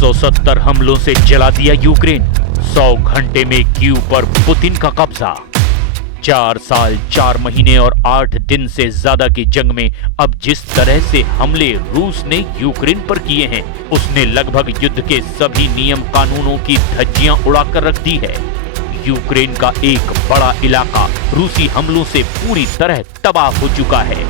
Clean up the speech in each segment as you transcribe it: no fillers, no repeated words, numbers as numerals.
570 हमलों से जला दिया यूक्रेन। 100 घंटे में कीव पर पुतिन का कब्जा। 4 साल 4 महीने और 8 दिन से ज्यादा की जंग में अब जिस तरह से हमले रूस ने यूक्रेन पर किए हैं, उसने लगभग युद्ध के सभी नियम कानूनों की धज्जियां उड़ाकर रख दी है। यूक्रेन का एक बड़ा इलाका रूसी हमलों से पूरी तरह तबाह हो चुका है।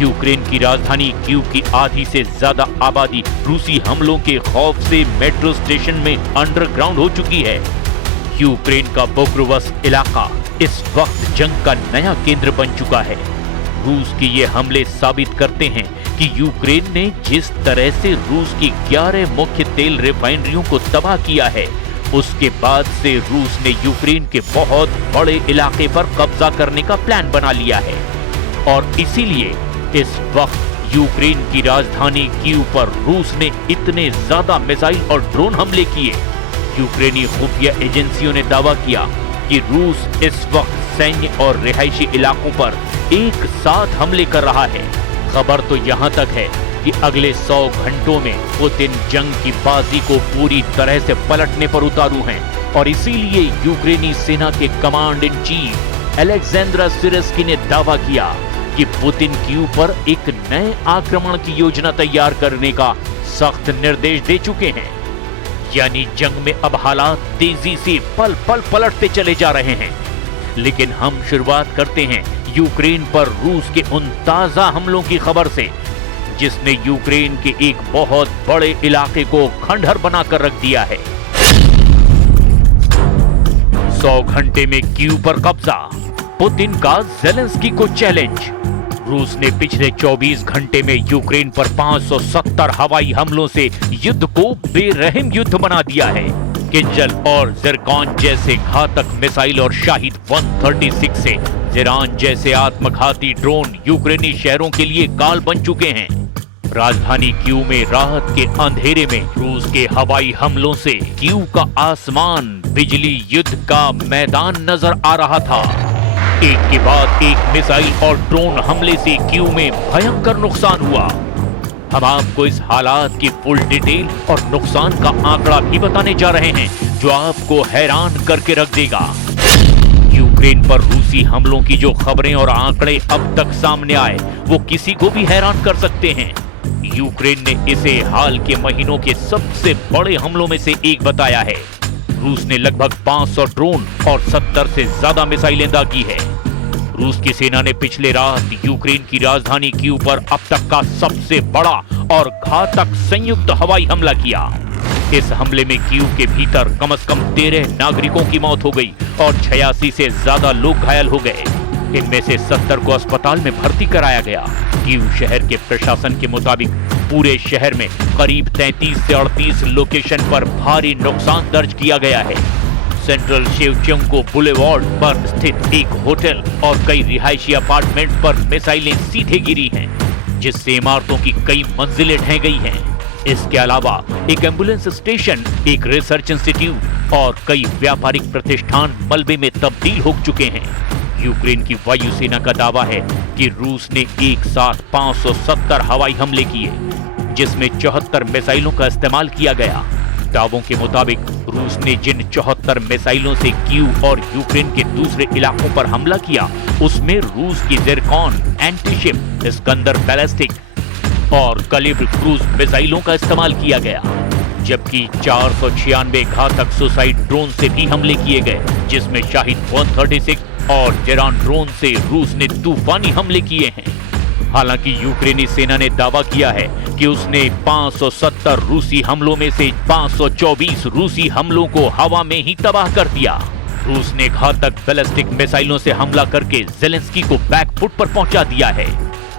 यूक्रेन की राजधानी कीव की आधी से ज्यादा आबादी रूसी हमलों के खौफ से मेट्रो स्टेशन में अंडरग्राउंड हो चुकी है। यूक्रेन का पोक्रोवस्क इलाका इस वक्त जंग का नया केंद्र बन चुका है। रूस के ये हमले साबित करते हैं कि यूक्रेन ने जिस तरह से रूस की 11 मुख्य तेल रिफाइनरियों को तबाह किया है, उसके बाद से रूस ने यूक्रेन के बहुत बड़े इलाके पर कब्जा करने का प्लान बना लिया है और इसीलिए इस वक्त यूक्रेन की राजधानी कीव पर रूस ने इतने ज्यादा मिसाइल और ड्रोन हमले किए। यूक्रेनी खुफिया एजेंसियों ने दावा किया कि रूस इस वक्त सैन्य और रिहायशी इलाकों पर एक साथ हमले कर रहा है। खबर तो यहां तक है कि अगले 100 घंटों में पुतिन जंग की बाजी को पूरी तरह से पलटने पर उतारू हैं और इसीलिए यूक्रेनी सेना के कमांड इन चीफ अलेक्जेंद्र सिरस्की ने दावा किया कि पुतिन कीव पर एक नए आक्रमण की योजना तैयार करने का सख्त निर्देश दे चुके हैं। यानी जंग में अब हालात तेजी से पल पल पलटते चले जा रहे हैं। लेकिन हम शुरुआत करते हैं यूक्रेन पर रूस के उन ताजा हमलों की खबर से, जिसने यूक्रेन के एक बहुत बड़े इलाके को खंडहर बनाकर रख दिया है। 100 घंटे में कीव पर कब्जा, पुतिन का जेलेंस्की को चैलेंज। रूस ने पिछले 24 घंटे में यूक्रेन पर 570 हवाई हमलों से युद्ध को बेरहम युद्ध बना दिया है। किंजल और जिरकॉन जैसे घातक मिसाइल और शाहिद 136 से जिरान जैसे आत्मघाती ड्रोन यूक्रेनी शहरों के लिए काल बन चुके हैं। राजधानी कीव में रात के अंधेरे में रूस के हवाई हमलों से कीव का आसमान बिजली युद्ध का मैदान नजर आ रहा था। एक के बाद एक मिसाइल और ड्रोन हमले से कीव में भयंकर नुकसान हुआ। हम आपको इस हालात की फुल डिटेल और नुकसान का आंकड़ा भी बताने जा रहे हैं, जो आपको हैरान करके रख देगा। यूक्रेन पर रूसी हमलों की जो खबरें और आंकड़े अब तक सामने आए, वो किसी को भी हैरान कर सकते हैं। यूक्रेन ने इसे हाल के महीनों के सबसे बड़े हमलों में से एक बताया है। रूस ने लगभग 500 ड्रोन और 70 से ज्यादा मिसाइलें दागी है। रूस की सेना ने पिछले रात यूक्रेन की राजधानी कीव पर अब तक का सबसे बड़ा और घातक संयुक्त हवाई हमला किया। इस हमले में कीव के भीतर कम से कम 13 नागरिकों की मौत हो गई और 86 से ज्यादा लोग घायल हो गए। इनमें से 70 को अस्पताल में भर्ती कराया गया। कीव शहर के प्रशासन के मुताबिक पूरे शहर में करीब 33 से 38 लोकेशन पर भारी नुकसान दर्ज किया गया है। सेंट्रल शेवचेंको बुलेवार्ड पर स्थित एक होटल और कई रिहायशी अपार्टमेंट पर मिसाइलें सीधे गिरी हैं, जिससे इमारतों की कई मंजिलें ढह गई हैं। इसके अलावा एक एम्बुलेंस स्टेशन, एक रिसर्च इंस्टीट्यूट और कई व्यापारिक प्रतिष्ठान मलबे में तब्दील हो चुके हैं। यूक्रेन की वायुसेना का दावा है कि रूस ने एक साथ 570 हवाई हमले किए, जिसमें 74 मिसाइलों का इस्तेमाल किया गया। दावों के मुताबिक रूस ने जिन 74 मिसाइलों से कीव और यूक्रेन के दूसरे इलाकों पर हमला किया, उसमें रूस की जिरकॉन, एंटीशिप, इस्कंदर बैलिस्टिक और कलिब्र क्रूज मिसाइलों का इस्तेमाल किया गया, जबकि 496 घातक सुसाइड ड्रोन से भी हमले किए गए, जिसमें शाहिद 136 और जिरान ड्रोन से रूस ने तूफानी हमले किए हैं। हालांकि यूक्रेनी सेना ने दावा किया है कि उसने 570 रूसी हमलों में से 524 रूसी हमलों को हवा में ही तबाह कर दिया। रूस ने घातक बैलिस्टिक मिसाइलों से हमला करके जेलेंस्की को बैकफुट पर पहुंचा दिया है।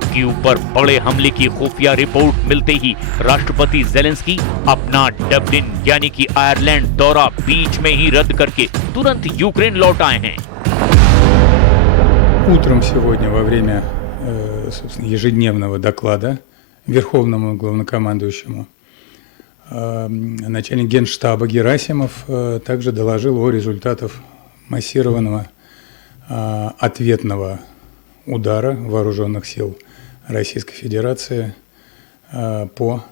कीव पर बड़े हमले की खुफिया रिपोर्ट मिलते ही राष्ट्रपति जेलेंस्की अपना डब्लिन यानी कि आयरलैंड दौरा बीच में ही रद्द करके तुरंत यूक्रेन लौट आए हैं। Утром сегодня во время ежедневного доклада Верховному главнокомандующему начальник Генштаба Герасимов также доложил о результатах массированного ответного удара вооруженных сил Российской Федерации по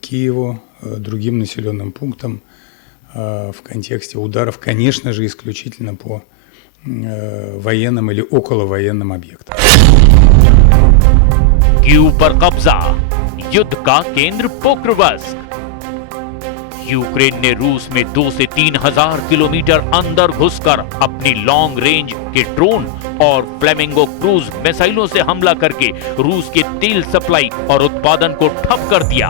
Киеву другим населенным пунктам в контексте ударов, конечно же, исключительно по военным или околовоенным объектам. कीव पर कब्जा, युद्ध का केंद्र पोक्रोवस्क। यूक्रेन ने रूस में 2 से 3 हजार किलोमीटर अंदर घुसकर अपनी लॉन्ग रेंज के ड्रोन और फ्लेमिंगो क्रूज मिसाइलों से हमला करके रूस के तेल सप्लाई और उत्पादन को ठप कर दिया।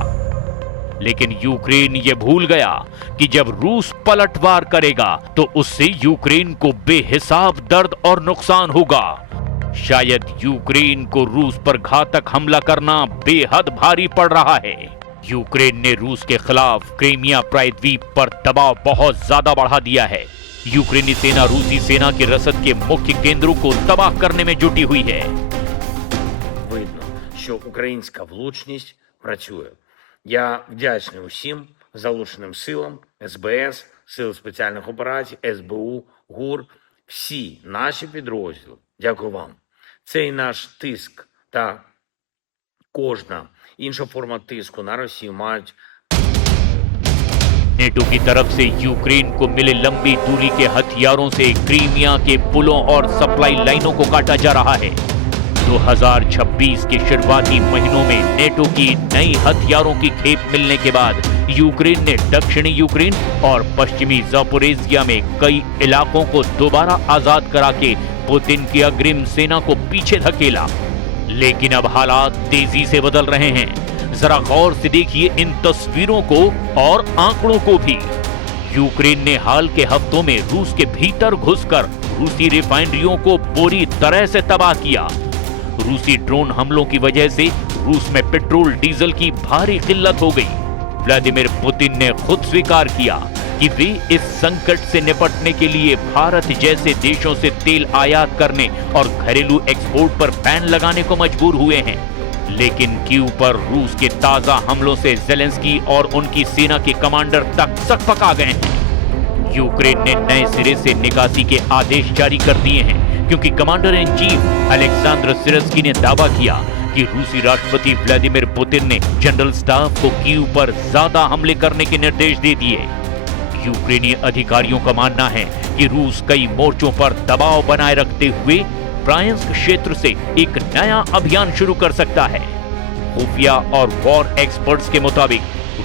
लेकिन यूक्रेन ये भूल गया कि जब रूस पलटवार करेगा तो उससे यूक्रेन को बेहिसाब दर्द और नुकसान होगा। शायद यूक्रेन को रूस पर घातक हमला करना बेहद भारी पड़ रहा है। यूक्रेन ने रूस के खिलाफ क्रीमिया प्रायद्वीप पर दबाव बहुत ज्यादा बढ़ा दिया है। यूक्रेनी सेना रूसी सेना के रसद के मुख्य केंद्रों को तबाह करने में जुटी हुई है। Видно, що українська влучність працює. Я вдячний усім залученим силам, СБС, Сил спеціальних операцій, СБУ, ГУР, всі наші підрозділи. Дякую вам. Цей наш тиск та кожна інша форма тиску на Росію мають नेटो की तरफ से यूक्रेन को मिले लंबी दूरी के हथियारों से क्रीमिया के पुलों और सप्लाई लाइनों को काटा जा रहा है। 2026 के शुरुआती महीनों में नेटो की नई हथियारों की खेप मिलने के बाद यूक्रेन ने दक्षिणी यूक्रेन और पश्चिमी ज़पोरिज़िया में कई इलाकों को दोबारा आजाद करा के पुतिन की अग्रिम सेना को पीछे धकेला। लेकिन अब हालात तेजी से बदल रहे हैं। जरा गौर से देखिए इन तस्वीरों को और आंकड़ों को भी। यूक्रेन ने हाल के हफ्तों में रूस के भीतर घुसकर रूसी रिफाइनरियों को पूरी तरह से तबाह किया। रूसी ड्रोन हमलों की वजह से रूस में पेट्रोल डीजल की भारी किल्लत हो गई। व्लादिमीर पुतिन ने खुद स्वीकार किया कि वे इस संकट से निपटने के लिए भारत जैसे देशों से तेल आयात करने और घरेलू एक्सपोर्ट पर बैन लगाने को मजबूर हुए हैं। लेकिन कीव पर रूस के ताजा हमलों से ज़ेलेंस्की और उनकी सेना के कमांडर तक सकपका गए हैं। यूक्रेन ने नए सिरे से निकासी के आदेश जारी कर दिए हैं, क्योंकि कमांडर इन चीफ अलेक्जेंडर सिरस्की ने दावा किया कि रूसी राष्ट्रपति व्लादिमीर पुतिन ने जनरल स्टाफ को कीव पर ज्यादा हमले करने के निर्देश दे दिए। यूक्रेनी अधिकारियों का मानना है कि रूस कई मोर्चों पर दबाव बनाए रखते हुए ब्रायंस्क क्षेत्र से एक नया अभियान शुरू कर सकता है। खुफिया और वॉर एक्सपर्ट्स के मुताबिक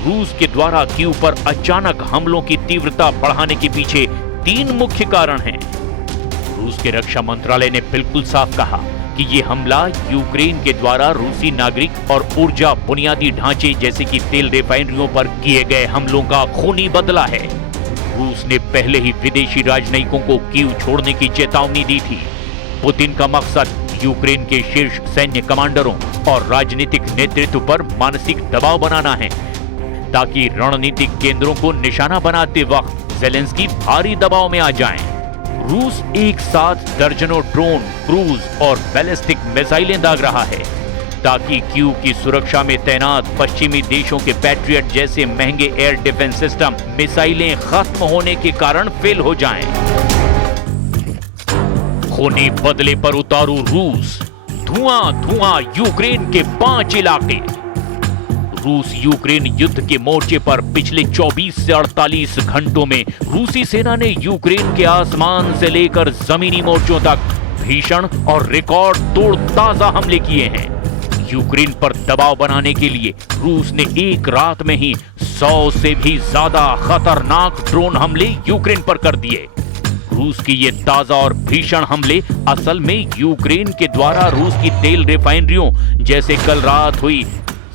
रूस के द्वारा कीव पर अचानक हमलों की तीव्रता बढ़ाने के पीछे 3 मुख्य कारण हैं। रूस के रक्षा मंत्रालय ने बिल्कुल साफ कहा कि ये हमला यूक्रेन के द्वारा रूसी नागरिक और ऊर्जा बुनियादी ढांचे जैसे कि तेल रिफाइनरियों पर किए गए हमलों का खूनी बदला है। रूस ने पहले ही विदेशी राजनयिकों को कीव छोड़ने की चेतावनी दी थी। पुतिन का मकसद यूक्रेन के शीर्ष सैन्य कमांडरों और राजनीतिक नेतृत्व पर मानसिक दबाव बनाना है, ताकि रणनीतिक केंद्रों को निशाना बनाते वक्त ज़ेलेंस्की भारी दबाव में आ जाएं। रूस एक साथ दर्जनों ड्रोन, क्रूज और बैलिस्टिक मिसाइलें दाग रहा है, ताकि कीव की सुरक्षा में तैनात पश्चिमी देशों के पैट्रियट जैसे महंगे एयर डिफेंस सिस्टम मिसाइलें खत्म होने के कारण फेल हो जाएं। खूनी बदले पर उतारू रूस, धुआं धुआं यूक्रेन के 5 इलाके। रूस यूक्रेन युद्ध के मोर्चे पर पिछले 24 से 48 घंटों में रूसी सेना ने यूक्रेन के आसमान से लेकर जमीनी मोर्चों तक भीषण और रिकॉर्ड तोड़ ताजा हमले किए हैं। यूक्रेन पर दबाव बनाने के लिए रूस ने एक रात में ही 100 से भी ज्यादा खतरनाक ड्रोन हमले यूक्रेन पर कर दिए। रूस की ये ताजा और भीषण हमले असल में यूक्रेन के द्वारा रूस की तेल रिफाइनरियों जैसे कल रात हुई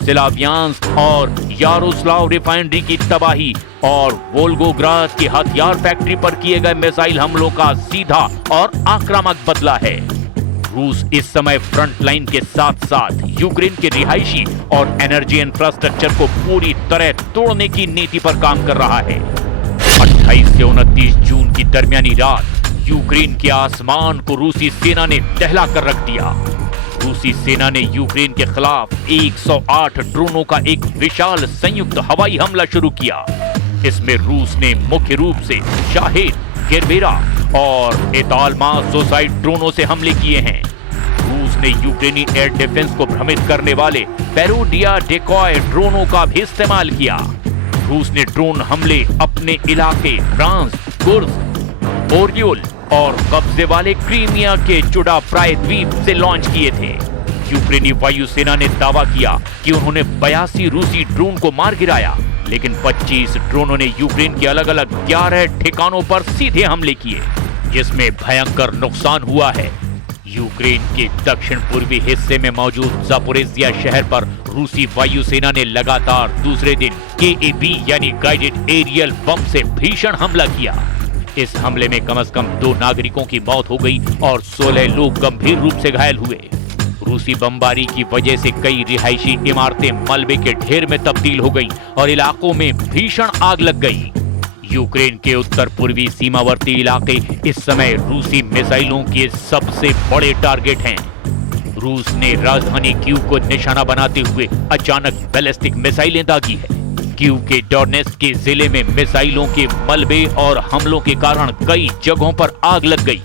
स्लावियांस्क और यारोस्लाव रिफाइनरी की तबाही और वोल्गोग्राद की हथियार फैक्ट्री पर किए गए मिसाइल हमलों का सीधा और आक्रामक बदला है। रूस इस समय फ्रंट लाइन के साथ साथ यूक्रेन के रिहायशी और एनर्जी इंफ्रास्ट्रक्चर को पूरी तरह तोड़ने की नीति पर काम कर रहा है। 28 से 29 जून की दरमियानी रात यूक्रेन के आसमान को रूसी सेना ने दहला कर रख दिया। रूसी सेना ने यूक्रेन के खिलाफ 108 ड्रोनों का एक विशाल संयुक्त हवाई हमला शुरू किया। इसमें रूस ने मुख्य रूप से शाहेद, गेरबेरा और एतालमा सुसाइड ड्रोनों से हमले किए हैं। रूस ने यूक्रेनी एयर डिफेंस को भ्रमित करने वाले पेरोडिया डेकॉय ड्रोनों का भी इस्तेमाल किया। रूस ने ड्रोन हमले अपने इलाके फ्रांस, कुर्स्क, ओरियोल और कब्जे वाले क्रीमिया के चुडा प्रायद्वीप से लॉन्च किए थे। यूक्रेनी वायुसेना ने दावा किया कि उन्होंने 82 रूसी ड्रोन को मार गिराया, लेकिन 25 ड्रोनों ने यूक्रेन के अलग अलग 11 ठिकानों पर सीधे हमले किए, जिसमें भयंकर नुकसान हुआ है। यूक्रेन के दक्षिण पूर्वी हिस्से में मौजूद जापोरेजिया शहर पर रूसी वायुसेना ने लगातार दूसरे दिन KAB यानी गाइडेड एरियल बम से भीषण हमला किया। इस हमले में कम से कम 2 नागरिकों की मौत हो गई और 16 लोग गंभीर रूप से घायल हुए। रूसी बमबारी की वजह से कई रिहायशी इमारतें मलबे के ढेर में तब्दील हो गई और इलाकों में भीषण आग लग गई। यूक्रेन के उत्तर पूर्वी सीमावर्ती इलाके इस समय रूसी मिसाइलों के सबसे बड़े टारगेट हैं। रूस ने राजधानी कीव को निशाना बनाते हुए अचानक बैलिस्टिक मिसाइलें दागी है। कीव के डोनेत्स्क के जिले में मिसाइलों के मलबे और हमलों के कारण कई जगहों पर आग लग गई।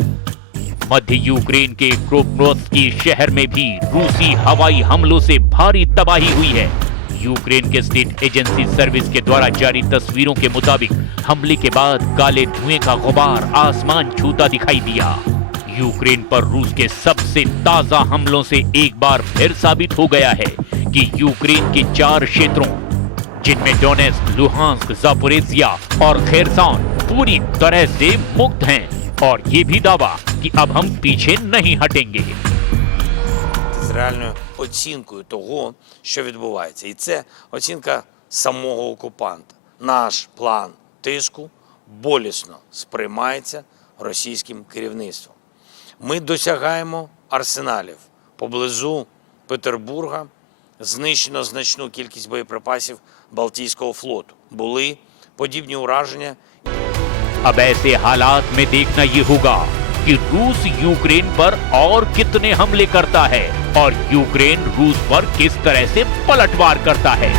मध्य यूक्रेन के क्रोपनोत्स्की शहर में भी रूसी हवाई हमलों से भारी तबाही हुई है। यूक्रेन के स्टेट एजेंसी सर्विस के द्वारा जारी तस्वीरों के मुताबिक हमले के बाद काले धुएं का गुबार आसमान छूता दिखाई दिया। यूक्रेन पर रूस के सबसे ताजा हमलों से एक बार फिर साबित हो गया है कि यूक्रेन के 4 क्षेत्रों, जिनमें डोनेत्स्क, लुहांस्क, जापोरेजिया और खेरसन पूरी तरह से मुक्त हैं, और ये भी दावा कि अब हम पीछे नहीं हटेंगे। З реальною оцінкою того, що відбувається. І це оцінка самого окупанта. Наш план тиску болісно сприймається російським керівництвом. Ми досягаємо арсеналів. Поблизу Петербурга знищено значну кількість боєприпасів Балтійського флоту. Були подібні ураження. अब ऐसे हालात में देखना ये होगा कि रूस यूक्रेन पर और कितने हमले करता है और यूक्रेन रूस पर किस तरह से पलटवार करता है।